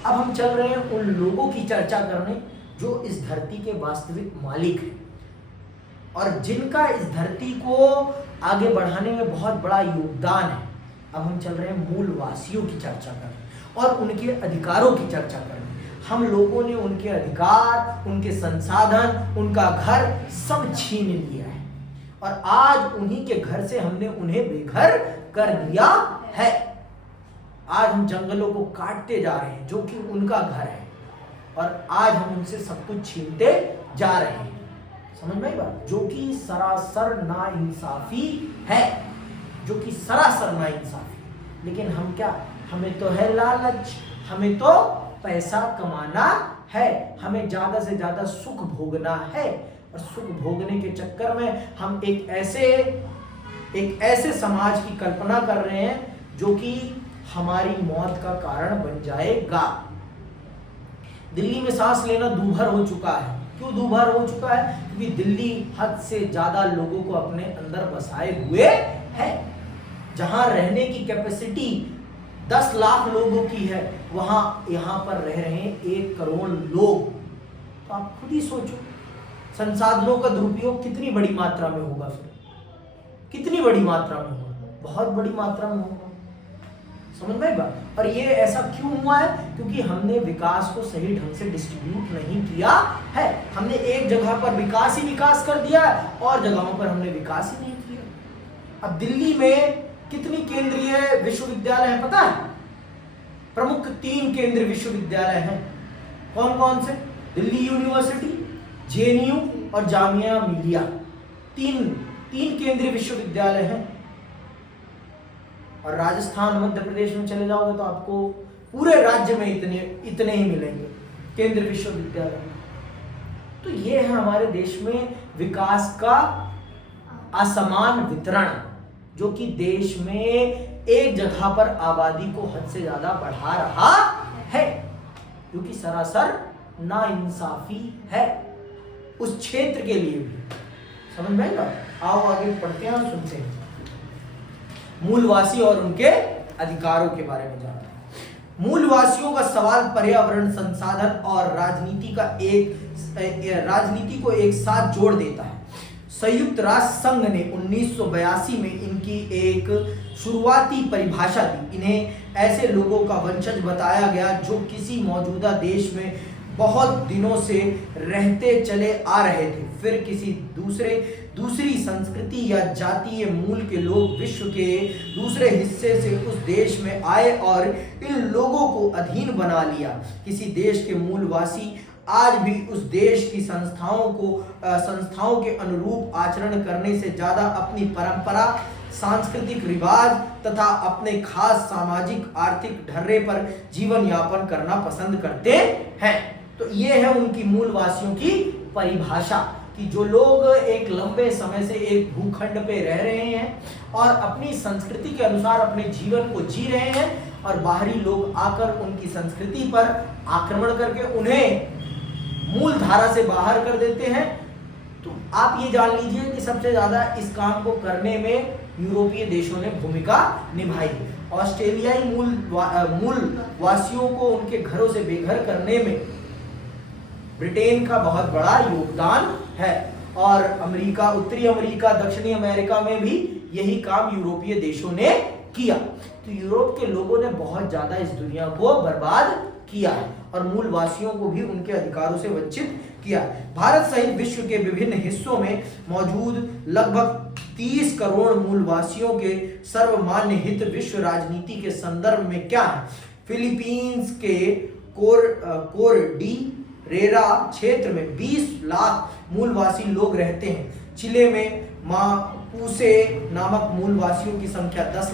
अब हम चल रहे हैं उन लोगों की चर्चा करने जो इस धरती के वास्तविक मालिक हैं और जिनका इस धरती को आगे बढ़ाने में बहुत बड़ा योगदान है। अब हम चल रहे हैं मूलवासियों की चर्चा करने और उनके अधिकारों की चर्चा करने। हम लोगों ने उनके अधिकार, उनके संसाधन, उनका घर सब छीन लिया है और आज उन्हीं के घर से हमने उन्हें बेघर कर दिया है। आज हम जंगलों को काटते जा रहे हैं जो कि उनका घर है और आज हम उनसे सब कुछ छीनते जा रहे हैं। समझ में आई बात? जो कि सरासर नाइंसाफी है, जो कि सरासर नाइंसाफी। लेकिन हम क्या, हमें तो है लालच, हमें तो पैसा कमाना है, हमें ज्यादा से ज्यादा सुख भोगना है और सुख भोगने के चक्कर में हम एक ऐसे समाज की कल्पना कर रहे हैं जो कि हमारी मौत का कारण बन जाएगा। दिल्ली में सांस लेना दूभर हो चुका है। क्यों दूभर हो चुका है? क्योंकि दिल्ली हद से ज्यादा लोगों को अपने अंदर बसाए हुए है। जहां रहने की कैपेसिटी 10 लाख लोगों की है, वहां यहां पर रह रहे हैं 1 करोड़ लोग। तो आप खुद ही सोचो, संसाधनों का दुरुपयोग कितनी बड़ी मात्रा में होगा। फिर कितनी बड़ी मात्रा में होगा? बहुत बड़ी मात्रा में होगा। समझ में बात? और ये ऐसा क्यों हुआ है? क्योंकि हमने विकास को सही ढंग से डिस्ट्रीब्यूट नहीं किया है। हमने एक जगह पर विकास ही विकास कर दिया और जगहों पर हमने विकास ही नहीं किया। अब दिल्ली में कितनी केंद्रीय विश्वविद्यालय हैं पता है? प्रमुख 3 केंद्रीय विश्वविद्यालय हैं। कौन कौन से? दिल्ली यूनिवर्सिटी, जेएनयू और जामिया मिलिया। तीन केंद्रीय विश्वविद्यालय हैं। और राजस्थान, मध्य प्रदेश में चले जाओगे तो आपको पूरे राज्य में इतने ही मिलेंगे केंद्रीय विश्वविद्यालय। तो ये है हमारे देश में विकास का असमान वितरण, जो कि देश में एक जगह पर आबादी को हद से ज्यादा बढ़ा रहा है, जो कि सरासर नाइंसाफी है उस क्षेत्र के लिए भी। समझ में आएगा? आओ आगे पढ़ते हैं और सुनते हैं मूलवासी और उनके अधिकारों के बारे में जानते हैं। मूलवासियों का सवाल पर्यावरण, संसाधन और राजनीति को एक साथ जोड़ देता है। संयुक्त राष्ट्र संघ ने 1982 में इनकी एक शुरुआती परिभाषा दी। इन्हें ऐसे लोगों का वंशज बताया गया जो किसी मौजूदा देश में बहुत दिनों से रहते चले आ रहे थे, फिर किसी दूसरी संस्कृति या जातीय मूल के लोग विश्व के दूसरे हिस्से से उस देश में आए और इन लोगों को अधीन बना लिया। किसी देश के मूलवासी आज भी उस देश की संस्थाओं के अनुरूप आचरण करने से ज्यादा अपनी परंपरा, सांस्कृतिक रिवाज तथा अपने खास सामाजिक आर्थिक ढर्रे पर जीवन यापन करना पसंद करते हैं। तो ये है उनकी मूलवासियों की परिभाषा कि जो लोग एक लंबे समय से एक भूखंड पे रह रहे हैं और अपनी संस्कृति के अनुसार अपने जीवन को जी रहे हैं और बाहरी लोग आकर उनकी संस्कृति पर आक्रमण करके उन्हें मूल धारा से बाहर कर देते हैं। तो आप ये जान लीजिए कि सबसे ज्यादा इस काम को करने में यूरोपीय देशों ने भूमिका निभाई। ऑस्ट्रेलियाई मूलवासियों को उनके घरों से बेघर करने में ब्रिटेन का बहुत बड़ा योगदान है और अमेरिका, उत्तरी अमेरिका, दक्षिणी अमेरिका में भी यही काम यूरोपीय देशों ने किया। तो यूरोप के लोगों ने बहुत ज्यादा इस दुनिया को बर्बाद किया है और मूलवासियों को भी उनके अधिकारों से वंचित किया। भारत सहित विश्व के विभिन्न हिस्सों में मौजूद लगभग 30 करोड़ मूलवासियों के सर्वमान्य हित विश्व राजनीति के संदर्भ में क्या है? फिलीपींस के कोरडीरेरा क्षेत्र में 20 लाख मूलवासी लोग रहते हैं। चिले में मापुसे नामक मूलवासियों की संख्या 10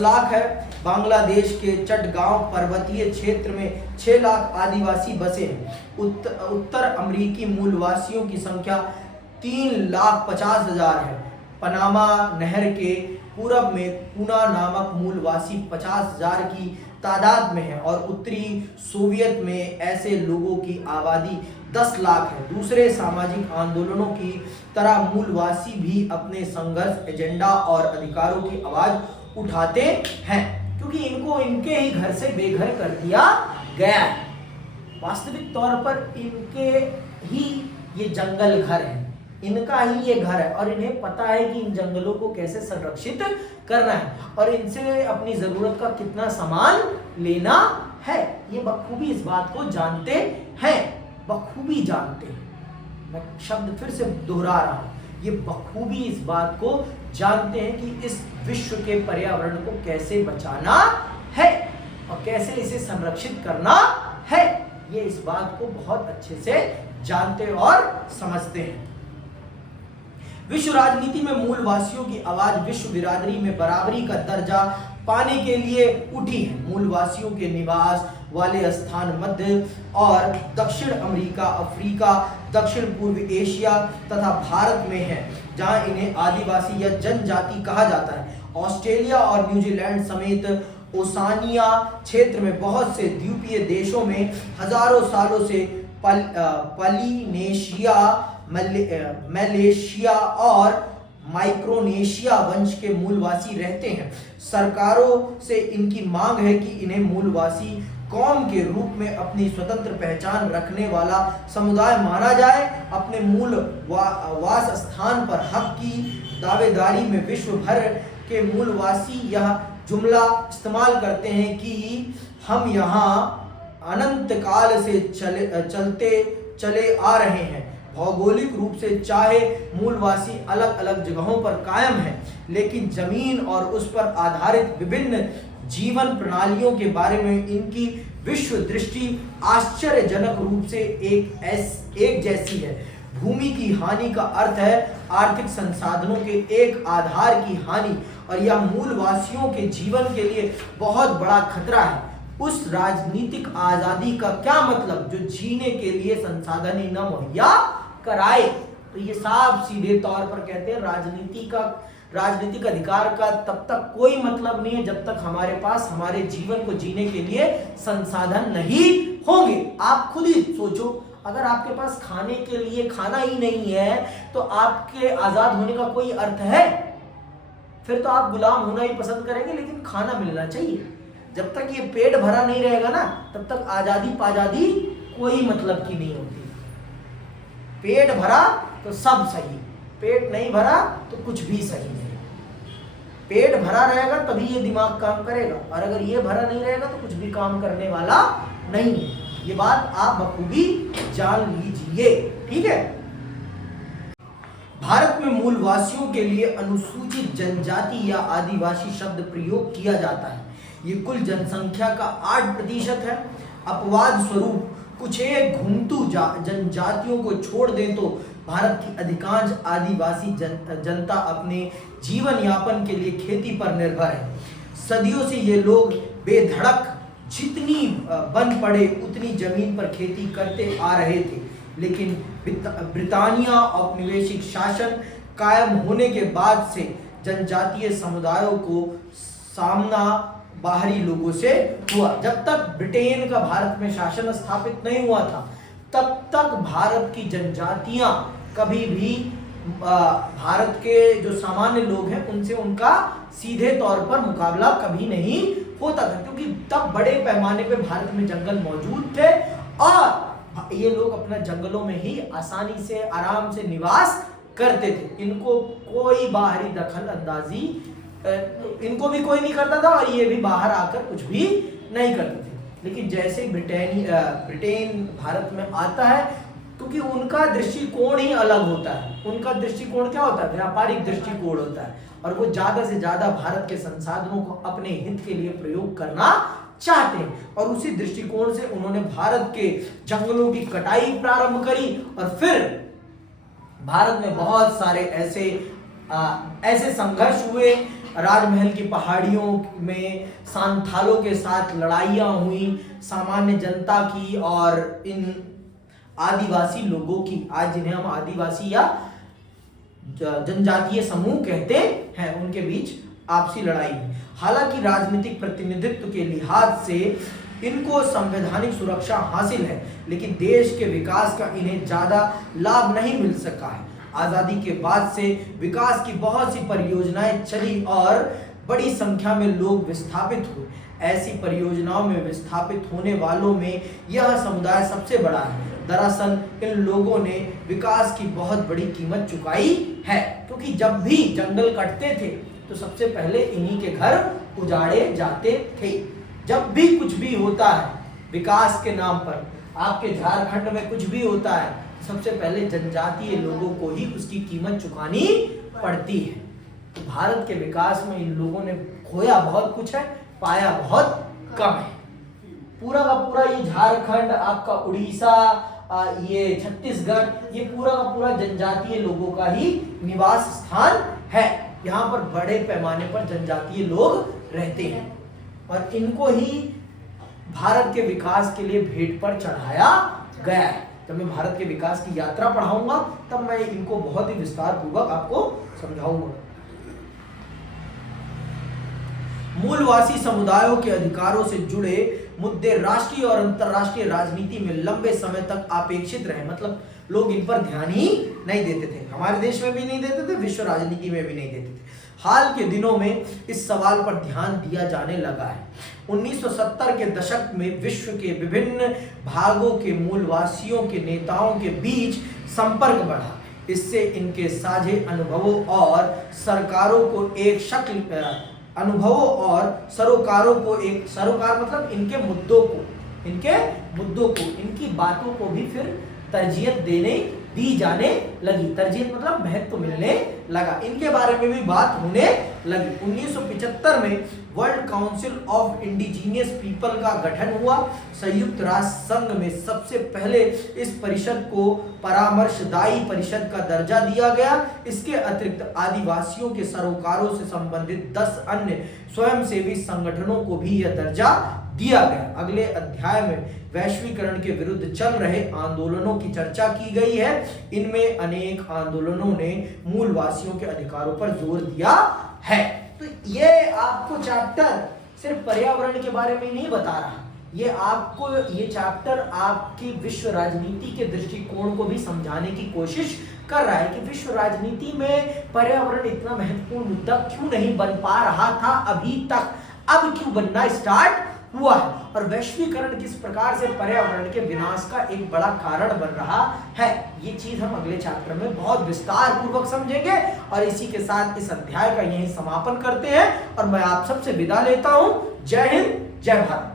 लाख है। बांग्लादेश के चटगांव पर्वतीय क्षेत्र में 6 लाख आदिवासी बसे हैं। उत्तर अमेरिकी मूलवासियों की संख्या 3,50,000 है। पनामा नहर के पूरब में पूना नामक मूलवासी 50,000 की तादाद में है और उत्तरी सोवियत में ऐसे लोगों की आबादी 10 लाख है। दूसरे सामाजिक आंदोलनों की तरह मूलवासी भी अपने संघर्ष, एजेंडा और अधिकारों की आवाज उठाते हैं। क्योंकि इनको इनके ही घर से बेघर कर दिया गया है। वास्तविक तौर पर इनके ही ये जंगल घर है, इनका ही ये घर है और इन्हें पता है कि इन जंगलों को कैसे संरक्षित करना है और इनसे अपनी जरूरत का कितना सामान लेना है। ये बखूबी इस बात को जानते हैं, बखूबी जानते हैं। मैं शब्द फिर से दोहरा रहा हूं, ये बखूबी इस बात को जानते हैं कि इस विश्व के पर्यावरण को कैसे बचाना है और कैसे इसे संरक्षित करना है। ये इस बात को बहुत अच्छे से जानते और समझते हैं। विश्व राजनीति में मूलवासियों की आवाज विश्व बिरादरी में बराबरी का दर्जा पाने के लिए उठी है। मूलवासियों के निवास वाले स्थान मध्य और दक्षिण अमेरिका, अफ्रीका, दक्षिण पूर्व एशिया तथा भारत में है, जहां इन्हें आदिवासी या जनजाति कहा जाता है। ऑस्ट्रेलिया और न्यूजीलैंड समेत ओसानिया क्षेत्र में बहुत से द्वीपीय देशों में हजारों सालों से पॉलिनेशिया, मलेशिया और माइक्रोनेशिया वंश के मूलवासी रहते हैं। सरकारों से इनकी मांग है कि इन्हें मूलवासी कौम के रूप में अपनी स्वतंत्र पहचान रखने वाला समुदाय माना जाए। अपने मूल वास स्थान पर हक की दावेदारी में विश्व भर के मूलवासी यह जुमला इस्तेमाल करते हैं कि हम यहाँ अनंत काल से चलते चले आ रहे हैं। भौगोलिक रूप से चाहे मूलवासी अलग अलग जगहों पर कायम है, लेकिन जमीन और उस पर आधारित विभिन्न जीवन प्रणालियों के बारे में इनकी विश्व दृष्टि आश्चर्यजनक रूप से एक जैसी है। भूमि की हानि का अर्थ है आर्थिक संसाधनों के एक आधार की हानि और यह मूलवासियों के जीवन के लिए बहुत बड़ा खतरा है। उस राजनीतिक आजादी का क्या मतलब जो जीने के लिए संसाधन ही न मुहैया कराए। तो ये साफ सीधे तौर पर कहते हैं राजनीतिक अधिकार का तब तक कोई मतलब नहीं है जब तक हमारे पास हमारे जीवन को जीने के लिए संसाधन नहीं होंगे। आप खुद ही सोचो, अगर आपके पास खाने के लिए खाना ही नहीं है तो आपके आजाद होने का कोई अर्थ है? फिर तो आप गुलाम होना ही पसंद करेंगे, लेकिन खाना मिलना चाहिए। जब तक ये पेट भरा नहीं रहेगा ना, तब तक आजादी पाजादी कोई मतलब की नहीं होती। पेट भरा तो सब सही, पेट नहीं भरा तो कुछ भी सही नहीं। पेट भरा रहेगा तभी ये दिमाग काम करेगा, और अगर ये भरा नहीं रहेगा तो कुछ भी काम करने वाला नहीं है। ये बात आप बखूबी जान लीजिए, ठीक है। भारत में मूलवासियों के लिए अनुसूचित जनजाति या आदिवासी शब्द प्रयोग किया जाता है। ये कुल जनसंख्या का 8% है। अपवाद स्वरूप कुछ एक घुमतू जनजातियों को छोड़ दें तो भारत की अधिकांश आदिवासी जनता अपने जीवन यापन के लिए खेती पर निर्भर है। सदियों से ये लोग बेधड़क जितनी बन पड़े उतनी जमीन पर खेती करते आ रहे थे, लेकिन ब्रिटानिया औपनिवेशिक शासन कायम होने के बाद से जनजातीय समुदायों को सामना बाहरी लोगों से हुआ। जब तक ब्रिटेन का भारत में शासन स्थापित नहीं हुआ था, तब तक भारत की जनजातियां कभी भी भारत के जो सामान्य लोग हैं उनसे उनका सीधे तौर पर मुकाबला कभी नहीं होता था, क्योंकि तब बड़े पैमाने पे भारत में जंगल मौजूद थे और ये लोग अपना जंगलों में ही आसानी से आराम से निवास करते थे। इनको कोई बाहरी दखल अंदाजी इनको भी कोई नहीं करता था और ये भी बाहर आकर कुछ भी नहीं करते थे। लेकिन जैसे ब्रिटेन भारत में आता है, क्योंकि उनका दृष्टिकोण ही अलग होता है। उनका दृष्टिकोण क्या होता है? व्यापारिक दृष्टिकोण होता है, और वो ज्यादा से ज्यादा भारत के संसाधनों को अपने हित के लिए प्रयोग करना चाहते हैं। और उसी दृष्टिकोण से उन्होंने भारत के जंगलों की कटाई प्रारंभ करी और फिर भारत में बहुत सारे ऐसे संघर्ष हुए। राजमहल की पहाड़ियों में सांथालों के साथ लड़ाइयाँ हुई, सामान्य जनता की और इन आदिवासी लोगों की, आज जिन्हें हम आदिवासी या जनजातीय समूह कहते हैं, उनके बीच आपसी लड़ाई हुई। हालांकि राजनीतिक प्रतिनिधित्व के लिहाज से इनको संवैधानिक सुरक्षा हासिल है, लेकिन देश के विकास का इन्हें ज्यादा लाभ नहीं मिल सका है। आजादी के बाद से विकास की बहुत सी परियोजनाएं चली और बड़ी संख्या में लोग विस्थापित हुए। ऐसी परियोजनाओं में विस्थापित होने वालों में यह समुदाय सबसे बड़ा है। दरअसल इन लोगों ने विकास की बहुत बड़ी कीमत चुकाई है, क्योंकि जब भी जंगल कटते थे तो सबसे पहले इन्हीं के घर उजाड़े जाते थे। जब भी कुछ भी होता है विकास के नाम पर, आपके झारखंड में कुछ भी होता है, सबसे पहले जनजातीय लोगों को ही उसकी कीमत चुकानी पड़ती है। तो भारत के विकास में इन लोगों ने खोया बहुत कुछ है, पाया बहुत कम है। पूरा का पूरा ये झारखंड, आपका उड़ीसा, ये छत्तीसगढ़, ये पूरा का पूरा जनजातीय लोगों का ही निवास स्थान है। यहाँ पर बड़े पैमाने पर जनजातीय लोग रहते हैं और इनको ही भारत के विकास के लिए भेंट पर चढ़ाया गया है। जब मैं भारत के विकास की यात्रा पढ़ाऊंगा तब मैं इनको बहुत ही विस्तार पूर्वक आपको समझाऊंगा। मूलवासी समुदायों के अधिकारों से जुड़े मुद्दे राष्ट्रीय और अंतर्राष्ट्रीय राजनीति में लंबे समय तक अपेक्षित रहे। मतलब लोग इन पर ध्यान ही नहीं देते थे, हमारे देश में भी नहीं देते थे, विश्व राजनीति में भी नहीं देते थे। हाल के दिनों में इस सवाल पर ध्यान दिया जाने लगा है। 1970 के दशक में विश्व के विभिन्न भागों के मूलवासियों के नेताओं के बीच संपर्क बढ़ा। इससे इनके साझे अनुभवों और सरोकारों को एक सरोकार मतलब इनके मुद्दों को, इनकी बातों को भी फिर तरजीह दी जाने लगी। तरजीह मतलब महत्व मिलने लगा, इनके बारे में भी बात होने लगी। 1975 में world council of indigenous people का गठन हुआ। संयुक्त राष्ट्र संघ में सबसे पहले इस परिषद को परामर्शदायी परिषद का दर्जा दिया गया। इसके अतिरिक्त आदिवासियों के सरोकारों से संबंधित 10 अन्य स्वयंसेवी संगठनों को भी यह दर्जा दिया गया। अगले अध्याय में वैश्वीकरण के विरुद्ध चल रहे आंदोलनों की चर्चा की गई है। इनमें अनेक आंदोलनों ने मूलवासियों के अधिकारों पर जोर दिया है। तो ये आपको चैप्टर सिर्फ पर्यावरण के बारे में नहीं बता रहा, ये चैप्टर आपकी विश्व राजनीति के दृष्टिकोण को भी समझाने की कोशिश कर रहा है कि विश्व राजनीति में पर्यावरण इतना महत्वपूर्ण मुद्दा क्यों नहीं बन पा रहा था अभी तक, अब क्यों बनना स्टार्ट हुआ है, और वैश्वीकरण किस प्रकार से पर्यावरण के विनाश का एक बड़ा कारण बन रहा है। ये चीज हम अगले चैप्टर में बहुत विस्तार पूर्वक समझेंगे। और इसी के साथ इस अध्याय का यहीं समापन करते हैं और मैं आप सबसे विदा लेता हूं। जय हिंद, जय भारत।